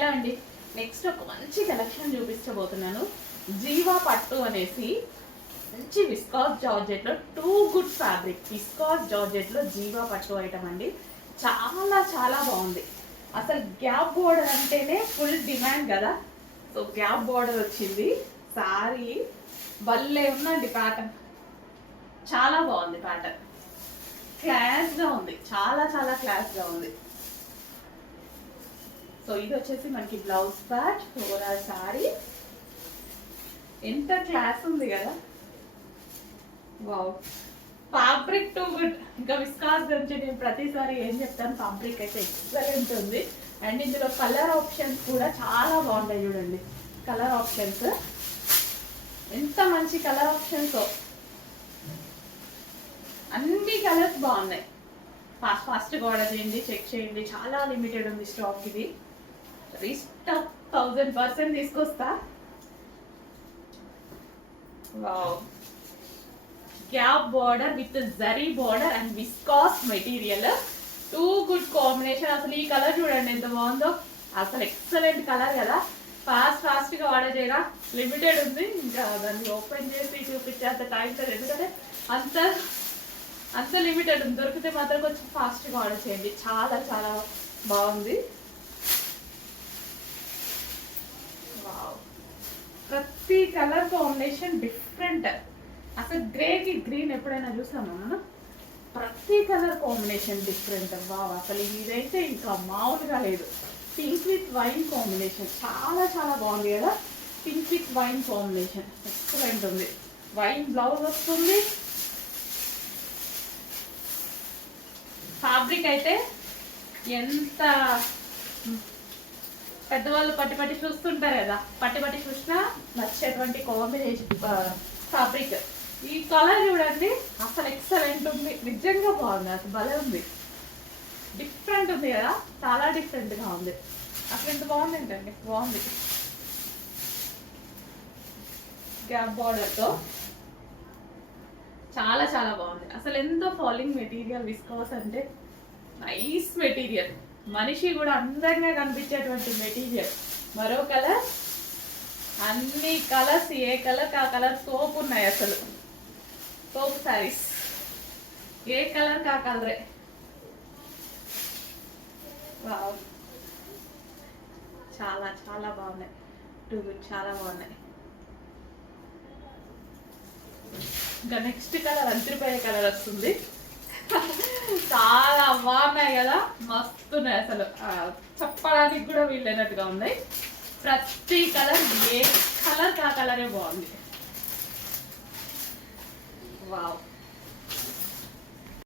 Hello అండి, next ఒక మంచి కలెక్షన్ చూపించబోతున్నాను. జీవా పట్టు అనేసి మంచి విస్కాస్ జార్జెట్లో టూ గుడ్ ఫ్యాబ్రిక్. విస్కాస్ జార్జెట్లో జీవా పట్టు ఐటమ్ అండి. చాలా చాలా బాగుంది. అసలు గ్యాప్ బోర్డర్ అంటేనే ఫుల్ డిమాండ్ కదా. సో గ్యాప్ బోర్డర్ వచ్చింది. సారీ భలే ఉందండి ప్యాటర్న్. చాలా బాగుంది ప్యాటర్న్. క్లాస్గా ఉంది, చాలా చాలా క్లాస్గా ఉంది. సో ఇది వచ్చేసి మనకి బ్లౌజ్ పార్ట్. ఓవరాల్ సారీ ఎంత క్లాస్ ఉంది కదా. Wow, fabric too good. ఇంకా విస్కాస్ గురించి నేను ప్రతిసారి ఏం చెప్తాను, ఫ్యాబ్రిక్ అయితే ఎక్సలెంట్ ఉంది. అండ్ ఇందులో కలర్ ఆప్షన్స్ కూడా చాలా బాగున్నాయి. చూడండి కలర్ ఆప్షన్స్, ఎంత మంచి కలర్ ఆప్షన్స్. అన్ని కలర్స్ బాగున్నాయి. ఫాస్ట్గా ఆర్డర్ చేయండి, చెక్ చేయండి. చాలా లిమిటెడ్ ఉంది స్టాక్. ఇది రీస్టాక్ 1000% తీసుకొస్తా. Wow, gap border with zari border and viscous material, too good combination. అసలు ఈ కలర్ చూడండి ఎంత బాగుందో. అసలు ఎక్సలెంట్ కలర్ కదా. ఫాస్ట్గా ఆర్డర్ చేయరా, లిమిటెడ్ ఉంది. ఇంకా దాన్ని ఓపెన్ చేసి చూపించేంత టైం లేదు, ఎందుకంటే అంత లిమిటెడ్ ఉంది. దొరికితే మాత్రం కొంచెం ఫాస్ట్గా ఆర్డర్ చేయండి. చాలా చాలా బాగుంది. ప్రతి కలర్ కాంబినేషన్ డిఫరెంట్. అసలు గ్రేకి గ్రీన్ ఎప్పుడైనా చూసామా మనం? ప్రతి కలర్ కాంబినేషన్ డిఫరెంట్. వావ్, అసలు ఇదైతే ఇంకా మామూలుగా లేదు. పింక్ విత్ వైన్ కాంబినేషన్ చాలా చాలా బాగుంది కదా. Pink with wine combination excellent ఉంది. వైన్ బ్లౌజ్ వస్తుంది. ఫ్యాబ్రిక్ అయితే ఎంత పెద్దవాళ్ళు పట్టి చూస్తుంటారు కదా, పట్టి చూసినా నచ్చేటువంటి కాంబినేషన్ ఫ్యాబ్రిక్. ఈ కలర్ చూడండి, అసలు ఎక్సలెంట్ ఉంది. నిజంగా బాగుంది. అసలు భలే ఉంది, డిఫరెంట్ ఉంది కదా, చాలా డిఫరెంట్గా ఉంది. అసలు ఎంత బాగుంది ఏంటండి, బాగుంది. గ్యాప్ బార్డర్తో చాలా చాలా బాగుంది. అసలు ఎంతో ఫాలింగ్ మెటీరియల్. విస్కాస్ అంటే నైస్ మెటీరియల్. మనిషి కూడా అందంగా కనిపించేటువంటి మెటీరియల్. మరో కలర్, అన్ని కలర్స్, ఏ కలర్ ఆ కలర్ సోప్ ఉన్నాయి. అసలు సోప్ శారీస్, ఏ కలర్ కా కలరే. వావ్, చాలా చాలా బాగున్నాయి. టూ గుడ్, చాలా బాగున్నాయి. ఇంకా నెక్స్ట్ కలర్ అంతరిపోయే కలర్ వస్తుంది. చాలా బాగున్నాయి కదా, మస్తున్నాయి. అసలు చెప్పడానికి కూడా వీలైనట్టుగా ఉన్నాయి. ప్రతి కలర్, ఏ కలర్ కా కలరే బాగుంది. వావ్.